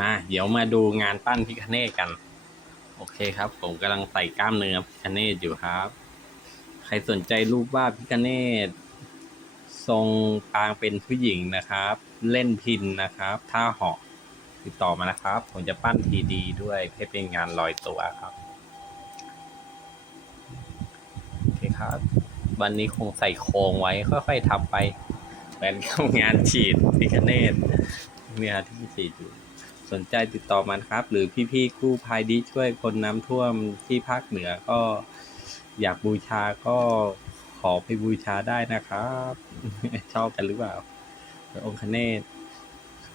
มา เดี๋ยวมาดูงานปั้นพิคเนตกัน โอเคครับ ผมกำลังใส่กล้ามเนื้อพิคเนตอยู่ครับ ใครสนใจรูปวาดพิคเนตทรงปางเป็นผู้หญิงนะครับ เล่นพินนะครับท่าเหาะติดต่อมานะครับ ผมจะปั้นทีดีด้วยให้เป็นงานลอยตัวครับโอเคครับ วันนี้คงใส่โครงไว้ค่อยๆทำไปเหมือนกับงานฉีดพิคเนตเนี่ยที่ฉีดอยู่ นใจติดต่อมานะครับ หรือพี่ๆกู้ภัยดีช่วยคนน้ำท่วมที่ภาคเหนือก็อยากบูชาก็ขอไปบูชาได้นะครับ ชอบกันหรือเปล่าองค์คเนศ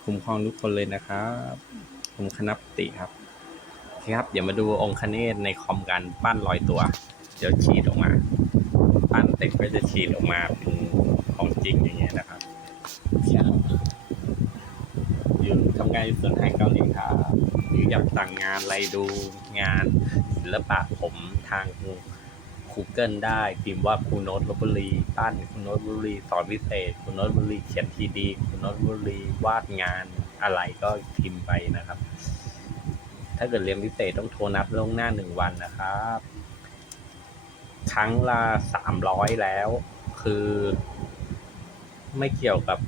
คุ้มครองทุกคนเลยนะครับผมคณะปฏิครับครับ เดี๋ยวมาดูองค์คเนศในคอมกันปั้นลอยตัว เดี๋ยวฉีดออกมา ปั้นเสร็จก็จะฉีดออกมาเป็นของจริงอย่างเงี้ยนะครับครับ อยู่ทำงานอยู่ส่วนทางเกาหลีครับหรืออยากสั่งงานอะไรดูงานศิลปะผมทาง Google ได้พิมพ์ว่าคุณโนตลบบุรีปั้นคุณโนตลบบุรีสอนพิเศษคุณโนตลบบุรีเขียนทีดีคุณโนตลบุรีวาดงานอะไรก็พิมพ์ไปนะครับ ถ้าเกิดเรียนพิเศษต้องโทรนัดล่วงหน้าหนึ่งวันนะครับ ครั้งละสามร้อยแล้ว คือ ไม่เกี่ยวกับ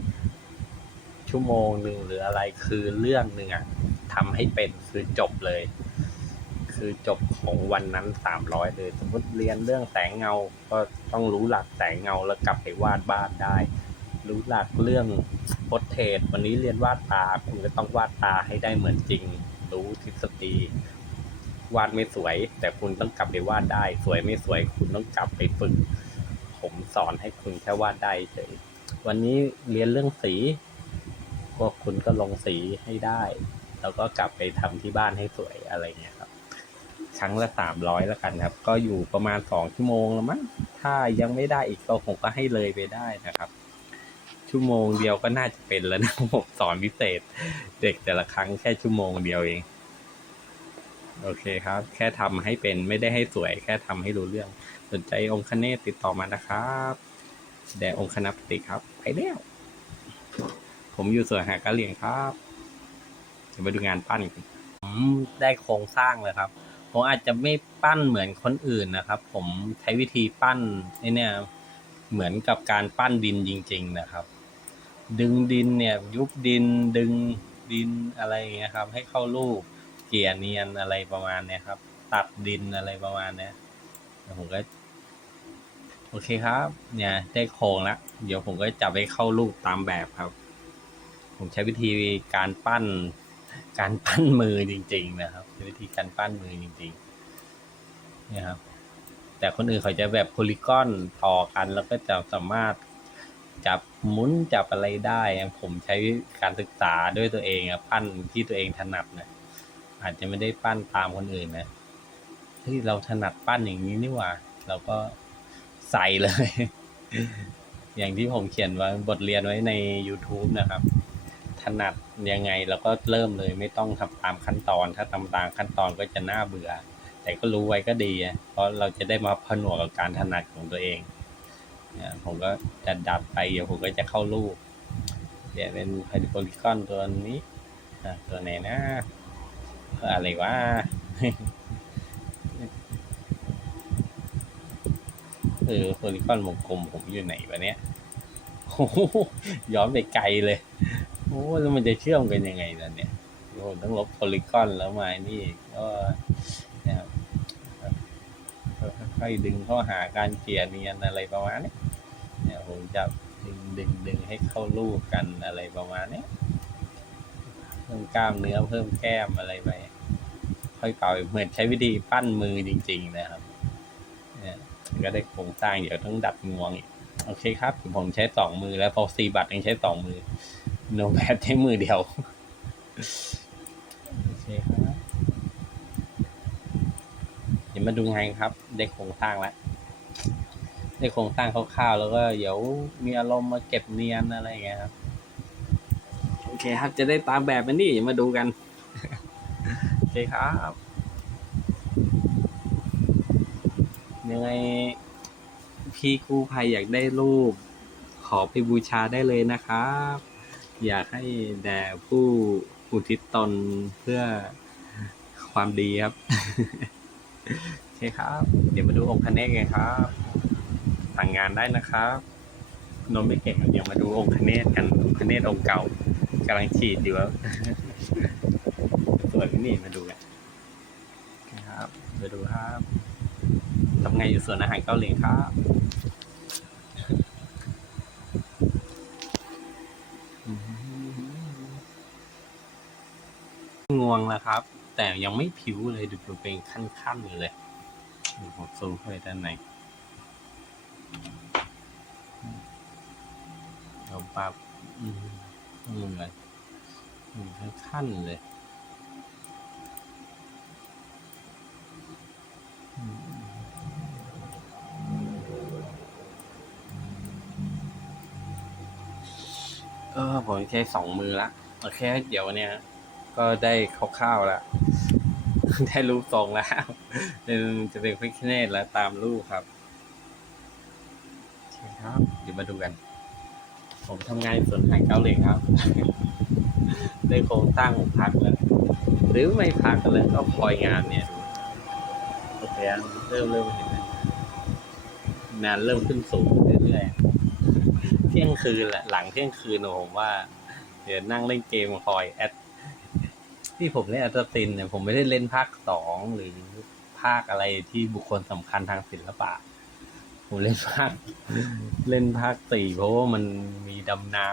ชั่วโมงหนึ่งหรืออะไรคือเรื่องหนึ่งอะทำให้เป็นคือจบเลย คือจบของวันนั้นสามร้อยเลย สมมติเรียนเรื่องแสงเงา ก็ต้องรู้หลักแสงเงาแล้วกลับไปวาดบ้านได้ รู้หลักเรื่องโพสเทสวันนี้เรียนวาดตาคุณก็ต้องวาดตาให้ได้เหมือนจริง รู้ทฤษฎีวาดไม่สวย แต่คุณต้องกลับไปวาดได้ สวยไม่สวยคุณต้องกลับไปฝึก ผมสอนให้คุณแค่วาดได้เฉยวันนี้เรียนเรื่องสี วกคุณก็ลงสีให้ได้ แล้วก็กลับไปทำที่บ้านให้สวยอะไรเงี้ยครับ ครั้งละสามร้อยแล้วกันครับ ก็อยู่ประมาณสองชั่วโมงแล้วมั้งถ้ายังไม่ได้อีกก็ผมก็ให้เลยไปได้นะครับ ชั่วโมงเดียวก็น่าจะเป็นแล้วนะผมสอนพิเศษ เด็กแต่ละครั้งแค่ชั่วโมงเดียวเองโอเคครับ แค่ทำให้เป็นไม่ได้ให้สวย แค่ทำให้รู้เรื่อง สนใจองค์คเนศติดต่อมานะครับ แด่องค์คณะปฏิครับ ไปแล้ว ผมอยู่ส่วนหากะเหลี่ยงครับเดี๋ยวมาดูงานปั้นกันผมได้โครงสร้างเลยครับ ผมอาจจะไม่ปั้นเหมือนคนอื่นนะครับ ผมใช้วิธีปั้นเนี่ยเหมือนกับการปั้นดินจริง ๆนะครับ ดึงดินเนี่ยยุบดินดึงดินอะไรอย่างเงี้ยครับ ให้เข้ารูปเกี่ยเนียนอะไรประมาณเนี้ยครับ ตัดดินอะไรประมาณเนี้ยผมก็โอเคครับ เนี่ยได้โครงแล้วเดี๋ยวผมก็จับให้เข้ารูปตามแบบครับ ผมใช้วิธีการปั้น การปั้นมือจริง ๆ นะครับใช้วิธีการปั้นมือจริงๆนี่ครับแต่คนอื่นเขาจะแบบโพลีกอนต่อกันแล้วก็จะสามารถจับหมุนจับอะไรได้ผมใช้การศึกษาด้วยตัวเองอะปั้นที่ตัวเองถนัดนะอาจจะไม่ได้ปั้นตามคนอื่นนะที่เราถนัดปั้นอย่างนี้นี่หว่า เราก็ใส่เลย อย่างที่ผมเขียนไว้บทเรียนไว้ใน YouTube นะครับ ถนัดยังไงเราก็เริ่มเลยไม่ต้องทำตามขั้นตอน ถ้าทำตามขั้นตอนก็จะน่าเบื่อ แต่ก็รู้ไว้ก็ดี เพราะเราจะได้มาผนวกกับการถนัดของตัวเองผมก็จะดัดไปเดี๋ยวผมก็จะเข้ารูปเดี๋ยวเป็นไฮโพลิกอนตัวนี้ตัวไหนนะอะไรวะเออโพลิกอนวงกลมผมอยู่ไหนวะเนี้ยย้อนไปไกลเลย โอ้แล้วมันจะเชื่อมกันยังไงล่ะเนี่ยโอ้ต้องลบโพลิกอนแล้วมานี่อีกก็นะครับค่อยๆดึงเข้าหาการเกลี่ยเนียนอะไรประมาณนี้เนี่ยผมจะดึงดึงดึงให้เข้ารูปกันอะไรประมาณนี้เพิ่มกล้ามเนื้อเพิ่มแก้มอะไรไปค่อยเป่าเหมือนใช้วิธีปั้นมือจริง ๆ นะครับ เนี่ยก็ได้โครงสร้างเดี๋ยวต้องดัดงวงอีกโอเคครับ ผมใช้สองมือแล้วพอซีบัตยังใช้สองมือ โนแมทใช้มือเดียว โอเคครับเดี๋ยวมาดูไงครับ ได้โครงสร้างแล้ว ได้โครงสร้างคร่าวๆแล้วก็เดี๋ยวมีอารมณ์มาเก็บเนียนอะไรอย่างเงี้ยครับ โอเคครับ จะได้ตามแบบมันนี่เดี๋ยวมาดูกัน โอเคครับยังไงพี่กู้ภัยอยากได้รูป ขอไปบูชาได้เลยนะครับ อยากให้แด่ผู้อุทิศตนเพื่อความดีครับ โอเคครับ เดี๋ยวมาดูองค์คเนศกันครับสั่งงานได้นะครับนมไม่เก่งเดี๋ยวมาดูองค์คเนศกันองค์คเนศองค์เก่ากำลังฉีดอยู่ครับสวยนี่มาดูกันคครับมาดูครับทำไงอยู่สวนอาหารเกาหลีครับ วงแล้วครับ แต่ยังไม่ผิวเลยดูเป็นขั้นๆอยู่เลยดูผมซูมเข้าไปด้านในเราปรับอืมเหมือนเหมือนขั้นๆเลยเออผมใช้สองมือละ โอเค เดี๋ยวเนี่ย ก็ได้คร่าวๆแล้ว ได้รูปทรงแล้วเป็นจะเป็นพิคเนตแล้วตามรูปครับโอเคครับ เดี๋ยวมาดูกัน ผมทำงานอยู่สวนหางเกาหลีครับ ได้โครงสร้างของพักแล้ว หรือไม่พักกันเลยก็คอยงานเนี่ยดูโอเคอะเริ่มเริ่มเห็นไหมงานเริ่มขึ้นสูงเรื่อยๆ เที่ยงคืนแหละหลังเที่ยงคืนนะผมว่า เดี๋ยวนั่งเล่นเกมคอยแอด ที่ผมเล่นอัลตตินเนี่ยผมไม่ได้เล่นภาคสองหรือภาคอะไรที่บุคคลสำคัญทางศิลปะ ผมเล่นภาคเล่นภาคสี่เพราะว่ามันมีดำน้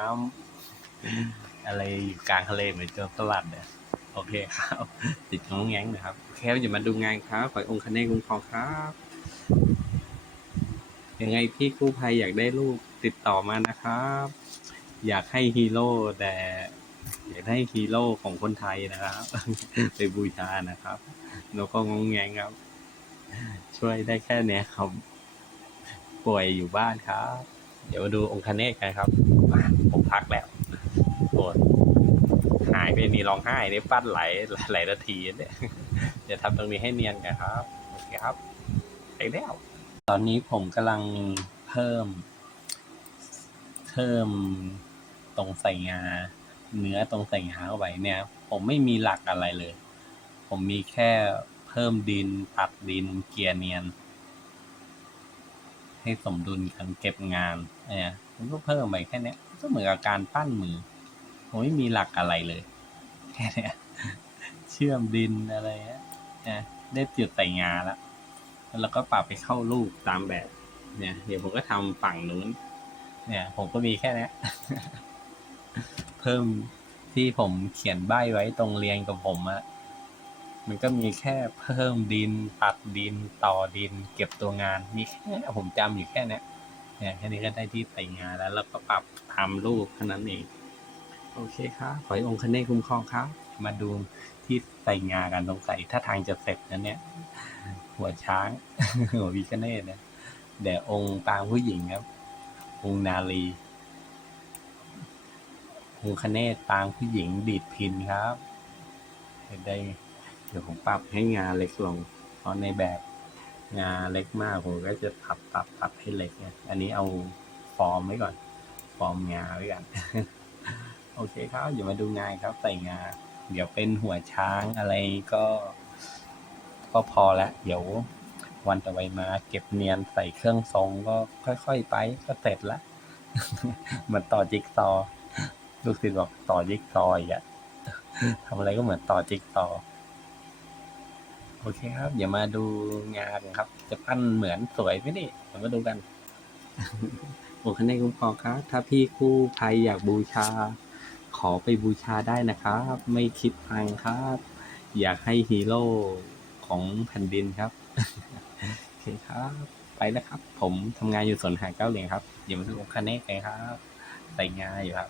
ำอะไรอยู่กลางทะเลเหมือนโจรสลัดเนี่ยโอเคครับติดง้องแง้งนะครับโอเคอย่ามาดูงานครับขอองค์คเนศคุ้มคองครับยังไงพี่กู้ภัยอยากได้รูปติดต่อมานะครับ อยากให้ฮีโร่แต่ อยากให้ฮีโร่ของคนไทยนะครับ ไปบูชานะครับแล้วก็งงแงงครับ ช่วยได้แค่นี้ครับ ป่วยอยู่บ้านครับ เดี๋ยวมาดูองค์คเนศกันครับผมพักแล้วปวดหายไปนี่ร้องไห้นี่ปั้นไหลหลายนาทีเนี่ยเดี๋ยวทำตรงนี้ให้เนียนกันครับโอเคครับไปแล้วตอนนี้ผมกำลังเพิ่ม เพิ่มตรงใส่งา เนื้อตรงใส่งาเข้าไปเนี่ย ผมไม่มีหลักอะไรเลย ผมมีแค่เพิ่มดินตัดดินเกียร์เนียน ให้สมดุลกันเก็บงานเนี่ยผมก็เพิ่มไปแค่นี้ก็เหมือนกับการปั้นมือ ผมไม่มีหลักอะไรเลย แค่นี้เชื่อมดินอะไรเงี้ยนะได้จุดใส่งานแล้วแล้วก็ปรับไปเข้ารูปตามแบบ เนี่ย เดี๋ยวผมก็ทำฝั่งนู้น เนี่ย ผมก็มีแค่นี้ เพิ่มที่ผมเขียนใบไว้ตรงเรียงกับผมอะมันก็มีแค่เพิ่มดินตัดดินต่อดิน เก็บตัวงานมีแค่เนี้ยผมจำอยู่แค่เนี้ยเนี่ยแค่นี้ก็ได้ที่ใส่งานแล้วแล้วก็ปรับทำรูปแค่นั้นเอง โอเคครับขอให้องค์คเนศคุ้มครองครับ มาดูที่ใส่งากันตรงใส่ถ้าทางจะเสร็จนั้นเนี่ย หัวช้างหัววิคเนศเนี่ยเดี๋ยวองค์ปางผู้หญิงครับ องค์นาลี องค์คเนศปางผู้หญิงดีดพินครับเห็นได้ เดี๋ยวผมปรับให้งาเล็กลง เพราะในแบบงาเล็กมากผมก็จะปรับปรับปรับให้เล็กเนี่ยอันนี้เอาฟอร์มไว้ก่อน ฟอร์มงาไว้ก่อน โอเคครับอย่ามาดูงานครับใส่งา เดี๋ยวเป็นหัวช้างอะไรก็ ก็พอละเดี๋ยววันต่อไปมาเก็บเนียนใส่เครื่องทรงก็ค่อยๆไปก็เสร็จละมือนต่อจิ๊กซอ ลูกศิษย์บอกต่อจิ๊กซออีกอะทำอะไรก็เหมือนต่อจิ๊กซอโอเคครับอย่ามาดูงานครับ จะปั้นเหมือนสวยไหมนี่เดี๋ยวมาดูกันโอเคในคุ้มครอครับ ถ้าพี่กู้ภัยอยากบูชา ขอไปบูชาได้นะครับ ไม่คิดตังครับ อยากให้ฮีโร่ของแผ่นดินครับโอเคครับ ไปแล้วครับ ผมทำงานอยู่สวนหางเก้าเหลียงครับอย่ามาดูคาเนกเลยครับใส่งานอยู่ครับ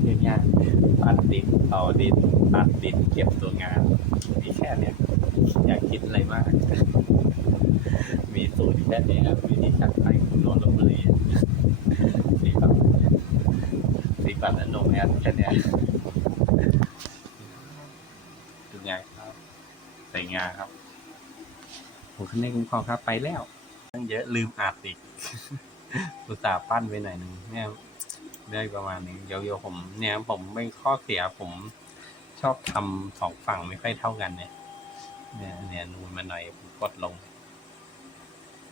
เรื่องานตัดดินต่อดินตัดดินเก็บตัวงานมีแค่เนี้ยอยากคิดอะไรมาก มีสูตรแค่นี้ครับวิธีการไปคุณโนนลบบุรีสีแบบสีแบบนั้นโนแมสแค่เนี้ยดูงานครับใส่งานครับผมคันนี้คุ้มคอครับไปแล้ว ตั้งเยอะลืมอัดอีกอุตส่าห์ปั้นไปหน่อยหนึ่งเนี่ย ได้ประมาณนี้เดี๋ยวเดี๋ยวผมเนี่ยผมเป็นข้อเสียผมชอบทำสองฝั่งไม่ค่อยเท่ากันเนี่ย เนี่ยเนี่ยนูนมาหน่อยผมกดลง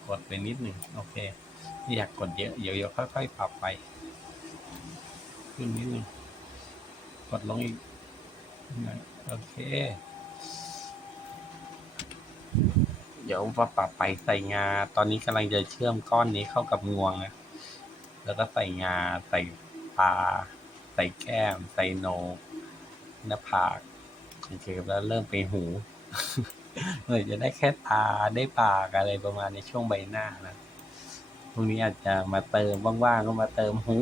กดไปนิดหนึ่งโอเคไม่อยากกดเยอะเดี๋ยวเดี๋ยวค่อยๆปรับไป ขึ้นนิดหนึ่งกดลงอีกโอเค เดี๋ยวว่าปรับไปใส่งา ตอนนี้กำลังจะเชื่อมก้อนนี้เข้ากับงวงนะ แล้วก็ใส่งาใส่ ตา ใส่แก้ม ใส่โนหน้าผากโอเคแล้วเริ่มไปหูเลยจะได้แค่ตาได้ปากอะไรประมาณในช่วงใบหน้านะพรุ่งนี้อาจจะมาเติมว่างๆก็มาเติมหู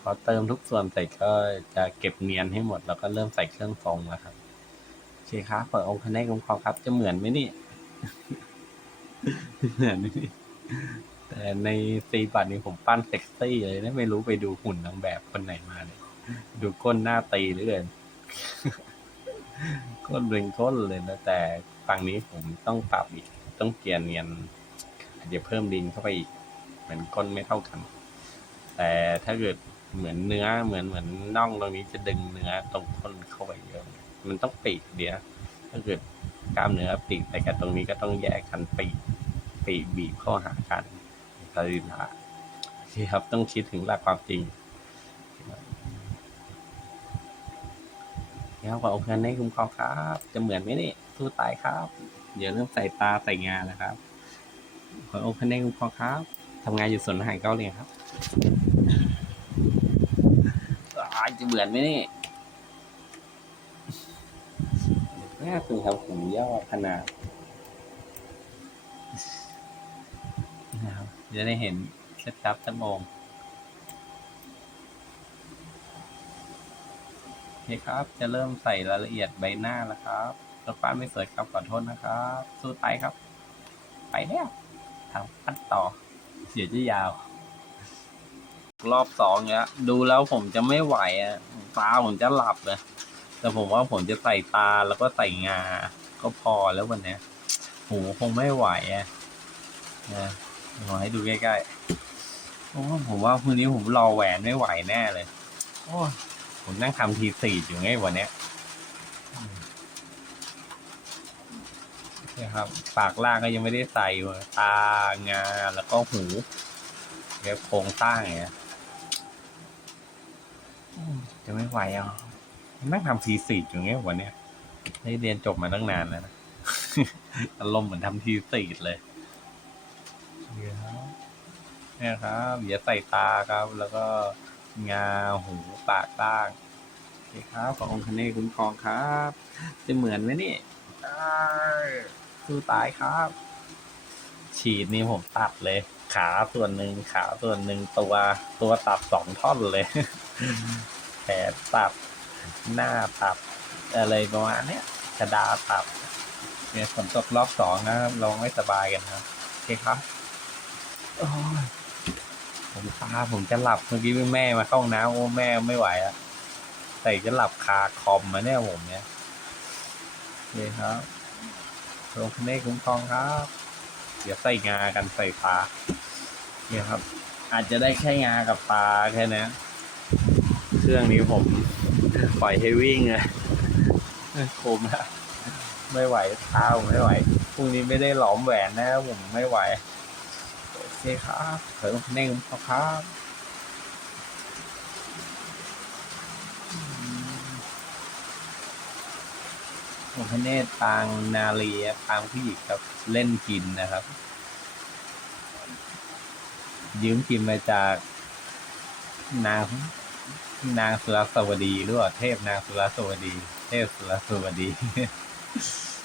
พอเติมทุกส่วนเสร็จก็จะเก็บเนียนให้หมด แล้วก็เริ่มใส่เครื่องทรงนะครับโอเคครับเปิดองค์คเนกองค์คอครับ จะเหมือนไหมนี่เหมือนไหมนี่ แต่ในซีบัตนี่ผมปั้นเซ็กซี่เลยนะไม่รู้ไปดูหุ่นนางแบบคนไหนมาเนี่ยดูก้นหน้าตีเหลือเกินก้นเป็นก้นเลยนะแต่ฝั่งนี้ผมต้องปรับอีก ต้องเกียร์เนียนอาจจะเพิ่มดินเข้าไปอีก เหมือนก้นไม่เท่ากัน แต่ถ้าเกิดเหมือนเนื้อเหมือนเหมือนน่องตรงนี้จะดึงเนื้อตรงก้นเข้าไปเยอะ มันต้องปีกเดียวถ้าเกิดกล้ามเนื้อปีกแต่กับตรงนี้ก็ต้องแยกกันปีกปีกบีบเข้าหากัน สรีระโอเครับต้องคิดถึงหลักความจริงแล้วขอองค์การให้คุ้มครองครับ จะเหมือนไหมนี่สู้ตายครับ เดี๋ยวเริ่มใส่ตาใส่งานนะครับขอองค์การให้คุ้มครองครับทำงานอยู่สวนอาหารเกาหลีครับอจะเหมือนไหมนี่น่าคือครับผมย่อขนาด จะได้เห็นเคล็ดลับชั่วโมงโอเคครับ จะเริ่มใส่รายละเอียดใบหน้าแล้วครับตัวฟ้าไม่สวยครับขอโทษนะครับ สู้ตายครับ ไปแล้วทำขั้นต่อ เสียจะยาว รอบสองเนี้ยดูแล้วผมจะไม่ไหวอะ ตาผมจะหลับเลยแต่ผมว่าผมจะใส่ตาแล้วก็ใส่งา ก็พอแล้ววันเนี้ยหูคงไม่ไหวอะนะ ขอให้ดูใกล้ๆโอ้ผมว่าพรุ่งนี้ผมรอแหวนไม่ไหวแน่เลย โอ้ผมนั่งทำทีสี่อยู่ไงวันเนี้ยอืมนี่ครับ ปากล่างก็ยังไม่ได้ใส่เลยตางาแล้วก็หูเรียกโครงสร้างอย่างเงี้ยจะไม่ไหวอะนั่งทำทีสี่อยู่เงี้วันเนี้ยได้เรียนจบมาตั้งนานแล้วนะอารมณ์เหมือนทำทีสี่เลย เนี่ยครับเนี่ยครับอย่าใส่ตาครับ แล้วก็งาหูปากล่างโอเคครับขอองค์คเนศคุ้มครองครับ จะเหมือนไหมนี่ได้สู้ตายครับ ฉีดนี่ผมตัดเลย ขาส่วนหนึ่งขาส่วนหนึ่งตัวตัวตัดสองท่อนเลยแขนตัดหน้าตับอะไรประมาณเนี้ยกระดาตับเนี่ยฝนตกรอบสองนะครับเราไม่สบายกันครับโอเคครับโอ้ย ผมตาผมจะหลับเมื่อกี้แม่มาเข้าห้องน้ำโอ้แม่ไม่ไหวอะใส่จะหลับคาคอมมาเนี่ยผมเนี่ยโอเคครับโรงคเนคุ้มครองครับ เดี๋ยวใส่งากันใส่ปลาเนี่ยครับ อาจจะได้แค่งากับปลาแค่นี้เครื่องนี้ผมปล่อยให้วิ่งเลยคมแล้วไม่ไหวเท้าไม่ไหวพรุ่งนี้ไม่ได้หลอมแหวนนะผมไม่ไหว เคครับเถิงเน่งพอครับผมพระเนตปางนาลีปางผู้หญิงครับเล่นกินนะครับ ยืมกินมาจากนางนางสุรสวดีหรือว่าเทพนางสุรสวดี เทพสุรสวดี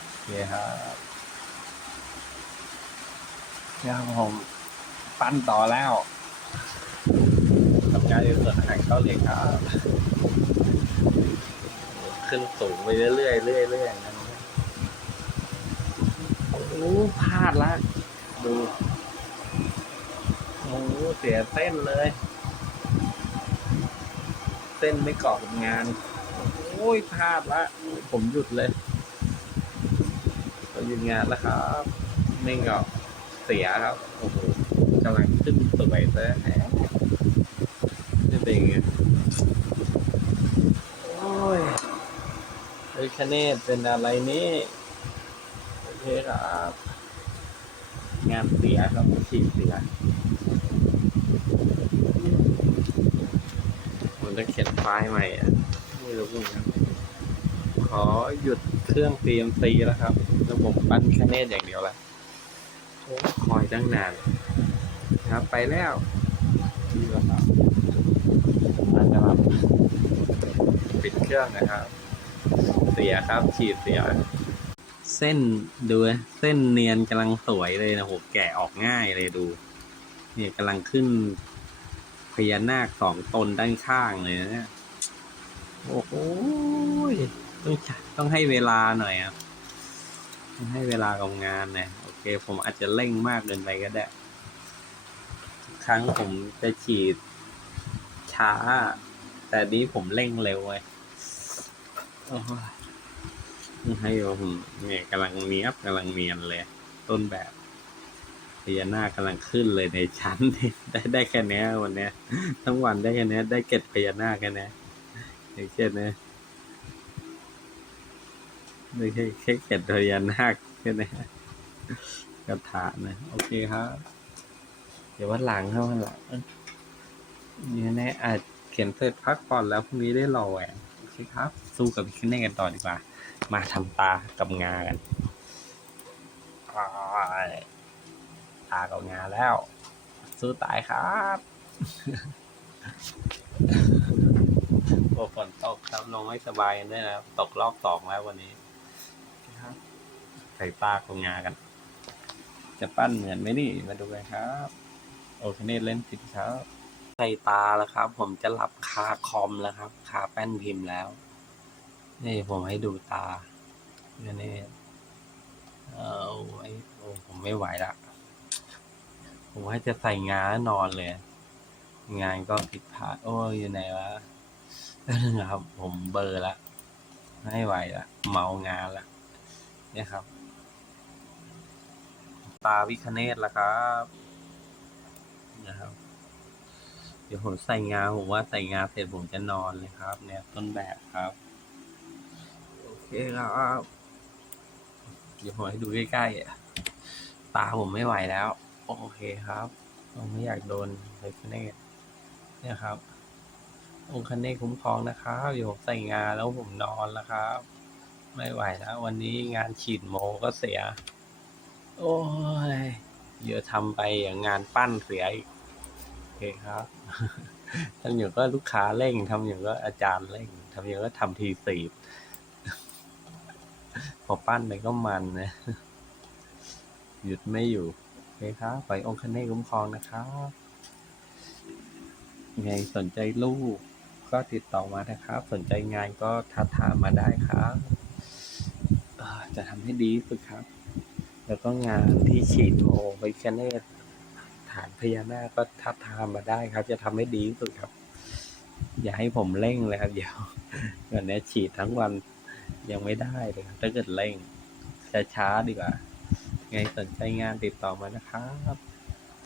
โอเคครับเนี่ยครับผม ปั้นต่อแล้วทำงานอยู่ส่วนอาหารเกาหลีครับ ขึ้นสูงไปเรื่อยๆเรื่อยๆเรื่อยๆนะโอ้โหพลาดละดูโอ้โหเสียเส้นเลย เส้นไม่เกาะกับงาน โอ้ยพลาดละ ผมหยุดเลยเราหยุดงานแล้วครับไม่เกาะเสียครับ โอ้โห กำลังขึ้นสวยซะแหมขึ้นเป็นไงโอ้ยเฮ้ยคะเนตเป็นอะไรนี่โอเคครับ งานเสียครับฉีดเสียผมจะเขียนไฟล์ใหม่อะไม่รู้เหมือนกันขอหยุดเครื่อง CMC แล้วครับแล้วผมปั้นแค่เนตอย่างเดียวละโอ้คอยตั้งนาน ครับ ไปแล้วดีแล้วครับน่าจะรับปิดเครื่องนะครับ เสียครับ ฉีดเสีย เส้นดูนะเส้นเนียนกำลังสวยเลยนะโหแกะออกง่ายเลยดู เนี่ยกำลังขึ้นพญานาคสองตนด้านข้างเลยนะเนี่ยโอ้โหต้องต้องให้เวลาหน่อยอะต้องให้เวลากับงานเนี่ยโอเค ผมอาจจะเร่งมากเกินไปก็ได้ทุก ครั้งผมจะฉีดช้า แต่นี้ผมเร่งเร็วไงโอ้ยให้ผมเนี่ยกำลังเนี้ยบกำลังเนียนเลย ต้นแบบพญานาคกำลังขึ้นเลยในชั้นได้ได้แค่เนี้ยวันเนี้ยทั้งวันได้แค่เนี้ยได้เก็ดพญานาคแค่เนี้ยได้แค่เนี้ยได้แค่แค่เก็ดพญานาคแค่เนี้ยกระถานะ โอเคครับ เดี๋ยววันหลังเข้าวันหลังเนี่ยแน่อาจเขียนเสร็จพักก่อนแล้วพรุ่งนี้ได้รอแหวนโอเคครับ สู้กับพี่แน่กันต่อดีกว่า มาทำตากับงากันตากับงาแล้ว สู้ตายครับโอ้ฝนตกครับลงไม่สบายกันด้วยนะตกรอบสองแล้ววันนี้ใส่ตากับงากัน จะปั้นเหมือนไหมนี่มาดูกันครับ โอเคเนตเล่นผิดครับใส่ตาแล้วครับ ผมจะหลับคาคอมแล้วครับ คาแป้นพิมพ์แล้ว นี่ผมให้ดูตาเนี่ยนี่เอาไว้โอ้ผมไม่ไหวละ ผมว่าจะใส่งานนอนเลย งานก็ผิดพลาดโอ้ยอยู่ไหนวะนะครับ ผมเบอร์ละไม่ไหวละเมางานละเนี่ยครับ ตาวิคเนตละครับ นะครับ เดี๋ยวผมใส่งาผมว่าใส่งาเสร็จผมจะนอนเลยครับเนี่ยต้นแบบครับ โอเคครับ เดี๋ยวผมให้ดูใกล้ๆอะตาผมไม่ไหวแล้ว โอเคครับผมไม่อยากโดนไฟคเนตเนี่ยครับ องค์คเนตคุ้มครองนะครับเดี๋ยวผมใส่งาแล้วผมนอนแล้วครับ ไม่ไหวแล้ว วันนี้งานฉีดโมก็เสีย โอ้ยเดี๋ยวทำไปอย่างงานปั้นเสียอีก เคครับทำอย่างก็ลูกค้าเร่งทำอย่างก็อาจารย์เร่งทำอย่างก็ทำทีสีบพอปั้นไปก็มันนะ หยุดไม่อยู่โอเคครับไปองค์คเนศคุ้มครองนะครับไงสนใจลูกก็ติดต่อมานะครับ สนใจงานก็ทักทามมาได้ครับ จะทำให้ดีสุดครับ แล้วก็งานที่ฉีดโมไวคเนศ ฐานพญานาคก็ทับทามมาได้ครับ จะทำให้ดีที่สุดครับ อย่าให้ผมเร่งเลยครับเดี๋ยววันนี้ฉีดทั้งวันยังไม่ได้เลยครับถ้าเกิดเร่งช้าช้าดีกว่า ไงสนใจงานติดต่อมานะครับ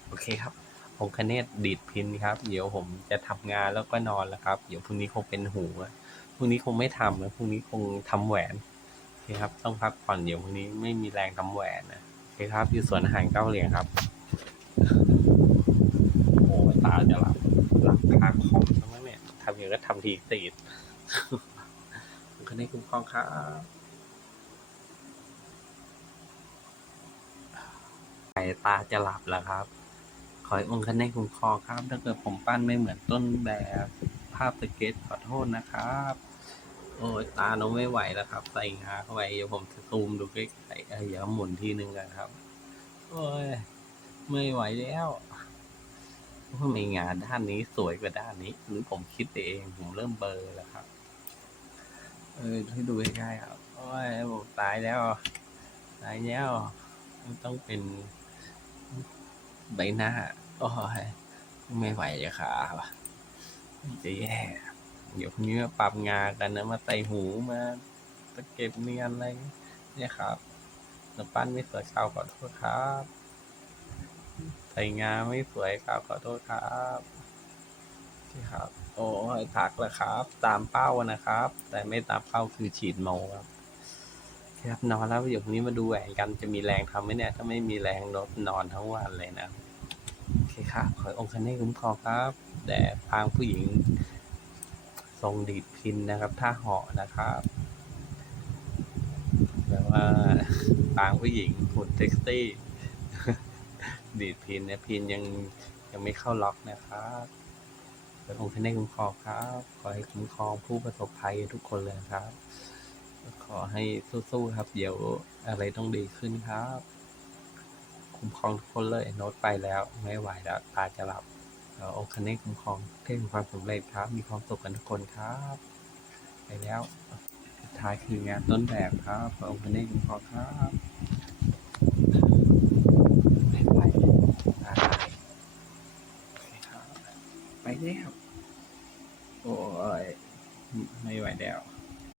โอเคครับองคเนศดีดพินครับ เดี๋ยวผมจะทำงานแล้วก็นอนแล้วครับ เดี๋ยวพรุ่งนี้คงเป็นหูพรุ่งนี้คงไม่ทำนะพรุ่งนี้คงทำแหวนโอเคครับ ต้องพักผ่อนเดี๋ยวพรุ่งนี้ไม่มีแรงทำแหวนนะโอเคครับ อยู่สวนอาหารเก้าเหลียงครับาจะหลับหลับคาคอมใช่ไหมเนี่ยทำอย่างก็ทำทีตีดค์คเนศคุ้มครองครับสายตาจะหลับแล้วครับ ขอให้องค์คเนศคุ้มครองครับ ถ้าเกิดผมปั้นไม่เหมือนต้นแบบ ภาพสเก็ตขอโทษนะครับ โอ้ยตาเราไม่ไหวแล้วครับ ใส่งาเข้าไปเดี๋ยวผมจะซูมดูใกล้ๆเอ้ยเดี๋ยวหมุนทีนึงกันครับ โอ้ย ไม่ไหวแล้ว ทำไมงานด้านนี้สวยกว่าด้านนี้ หรือผมคิดเองผมเริ่มเบลอร์แล้วครับ เออให้ดูใกล้ๆครับโอ้ยผมตายแล้วตายแล้วมันต้องเป็นใบหน้าโอ้ยไม่ไหวเลยครับจะแย่เดี๋ยวพรุ่งนี้มาปรับงานกันนะมาใส่หูมาตะเก็บเนียนอะไรเนี่ยครับแล้วปั้นไม่สวยกล่าวขอโทษครับ ใส่งานไม่สวยกล่าวขอโทษครับโอเครับโอโอ้ยทักแล้วครับ ตามเป้านะครับ แต่ไม่ตามเป้าคือฉีดโมครับครับนอนแล้วเดี๋ยวพรุ่งนี้มาดูแหวนกันจะมีแรงทำไหมเนี่ยถ้าไม่มีแรงรถนอนทั้งวันเลยนะโอเคครับขอองค์คันนี้คุ้มครองครับ แต่พางผู้หญิง ทรงดีดพินนะครับท่าเหาะนะครับแบบว่าปางผู้หญิงหุ่นเซ็กซี่ ดีดพินเนี่ยพินยังยังไม่เข้าล็อกนะครับขอให้องค์คันนี้คุ้มครองครับ ขอให้คุ้มครองผู้ประสบภัยทุกคนเลยครับ ขอให้สู้ๆครับ เดี๋ยวอะไรต้องดีขึ้นครับ คุ้มครองทุกคนเลยโน้ตไปแล้วไม่ไหวแล้วตาจะหลับแล้วองค์คันคคุ้มครองเท่งความสำเร็จครับ มีความสุขกันทุกคนครับ ไปแล้วสุดท้ายคืองานต้นแบบครับขอองค์คันคุ้มครองครับไม่ไหวตาลายโอเค ค